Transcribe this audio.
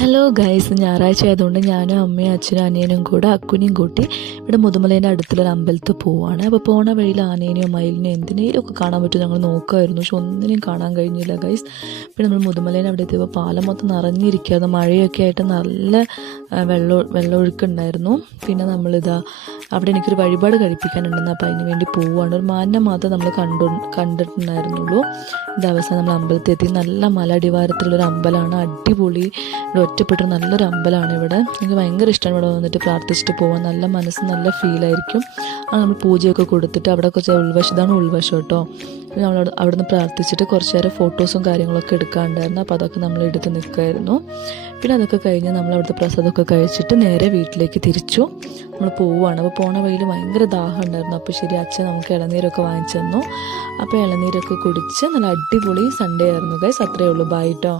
Hello guys, ഞായറാഴ്ച ആയതുകൊണ്ട് ഞാനും അമ്മയും അച്ഛനും അനിയനും കൂടെ അക്കുനെയും കൂട്ടി ഇവിടെ മുതുമലേൻ്റെ അടുത്തുള്ളൊരു അമ്പലത്തിൽ പോവുകയാണ്. അപ്പോൾ പോണ വഴിയിൽ ആനേനെയോ മയിലിനെയോ എന്തിനേലും ഒക്കെ കാണാൻ പറ്റും ഞങ്ങൾ നോക്കുമായിരുന്നു, പക്ഷെ ഒന്നിനും കാണാൻ കഴിഞ്ഞില്ല ഗൈസ്. പിന്നെ നമ്മൾ മുതുമലേൻ്റെ അവിടെ എത്തിയപ്പോൾ പാലം മൊത്തം നിറഞ്ഞിരിക്കുകയായിരുന്നു, മഴയൊക്കെ ആയിട്ട് നല്ല വെള്ളമൊഴുക്കുണ്ടായിരുന്നു. പിന്നെ നമ്മളിതാ അവിടെ എനിക്കൊരു വഴിപാട് കഴിപ്പിക്കാനുണ്ടെന്ന്, അപ്പോൾ അതിന് വേണ്ടി പോവുകയാണ്. ഒരു മാനിനെ മാത്രമേ നമ്മൾ കണ്ടിട്ടുണ്ടായിരുന്നുള്ളൂ. ഇത് അവസാനം നമ്മൾ അമ്പലത്തിൽ എത്തി. നല്ല മലടിവാരത്തിലുള്ളൊരു അമ്പലമാണ്, അടിപൊളി, ഇവിടെ ഒറ്റപ്പെട്ടൊരു നല്ലൊരു അമ്പലമാണ്. ഇവിടെ എനിക്ക് ഭയങ്കര ഇഷ്ടമാണ് ഇവിടെ വന്നിട്ട് പ്രാർത്ഥിച്ചിട്ട് പോകാൻ. നല്ല മനസ്സ്, നല്ല ഫീലായിരിക്കും. അത് നമ്മൾ പൂജയൊക്കെ കൊടുത്തിട്ട് അവിടെ കുറച്ച് ഇതാണ് ഉൾവശം കേട്ടോ. നമ്മൾ അവിടെ നിന്ന് പ്രാർത്ഥിച്ചിട്ട് കുറച്ച് നേരം ഫോട്ടോസും കാര്യങ്ങളൊക്കെ എടുക്കാണ്ടായിരുന്നു, അപ്പോൾ അതൊക്കെ നമ്മൾ എടുത്ത് നിൽക്കുമായിരുന്നു. പിന്നെ അതൊക്കെ കഴിഞ്ഞ് നമ്മൾ അവിടുത്തെ പ്രസാദമൊക്കെ കഴിച്ചിട്ട് നേരെ വീട്ടിലേക്ക് തിരിച്ചു നമ്മൾ പോവുകയാണ്. അപ്പോൾ പോണ വഴിയിൽ ഭയങ്കര ദാഹം ഉണ്ടായിരുന്നു. അപ്പോൾ ശരി, അച്ഛൻ നമുക്ക് ഇളനീരൊക്കെ വാങ്ങിച്ചു തന്നു. അപ്പോൾ ഇളനീരൊക്കെ കുടിച്ച് നല്ല അടിപൊളി സൺഡേ ആയിരുന്നു ഗൈസ്. അത്രയേ ഉള്ളൂ. ബൈ ട്ടോ.